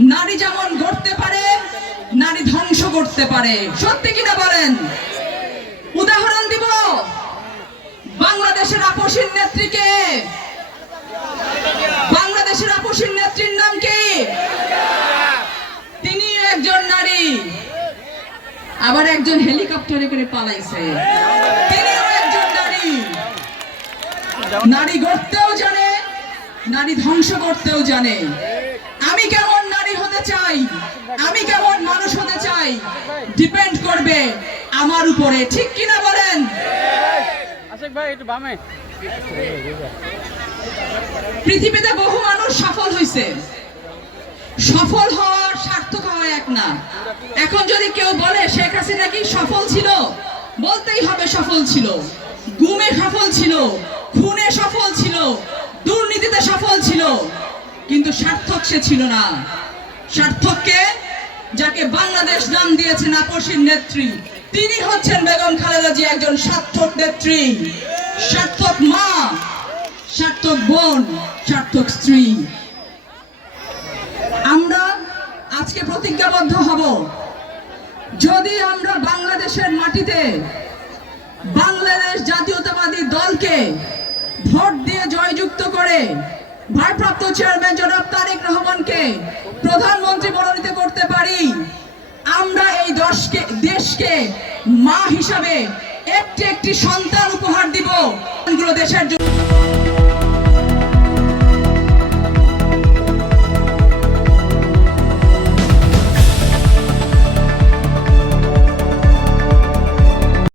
নারী যেমন গড়তে পারে, নারী ধ্বংস করতে পারে। সত্যি কিনা বলেন? উদাহরণ দিব। বাংলাদেশের আপসীর নেত্রীকে। বাংলাদেশের আপসীর নেত্রীর নাম কি? তিনি একজন নারী, আবার একজন হেলিকপ্টারে করে পালাইছে। একজন নারী। নারী গড়তেও জানে, নারী ধ্বংস করতেও জানে। আমি কেমন হতে চাই। আমি কেমন মানুষ হতে চাই? ডিপেন্ড করবে আমার উপরে। ঠিক কিনা বলেন? আশিক ভাই একটু বামে। পৃথিবীতে বহু মানুষ সফল হয়েছে সফল হওয়ার সার্থক হওয়া এক না। এখন যদি কেউ বলে শেখ হাসিনা কি সফল ছিল? বলতেই হবে সফল ছিল। গুমে সফল ছিল। খুনে সফল ছিল। দুর্নীতিতে সফল ছিল। কিন্তু সার্থক সে ছিল না। সার্থককে, যাকে বাংলাদেশ নাম দিয়েছেন আপসীর নেত্রী, তিনি হচ্ছেন বেগম খালেদা জি একজন সার্থক নেত্রী। সার্থক মা, সার্থক বোন, সার্থক স্ত্রী। আমরা আজকে প্রতিজ্ঞাবদ্ধ হব। যদি আমরা বাংলাদেশের মাটিতে বাংলাদেশ জাতীয়তাবাদী দলকে ভোট দিয়ে জয়যুক্ত করে ভারপ্রাপ্ত চেয়ারম্যান জনাব তারেক রহমানকে প্রধানমন্ত্রী মনোনীত করতে পারি। আমরা এই দশকে, দেশকে মা হিসাবে একটি একটি সন্তান উপহার দিব। দেশের জন্য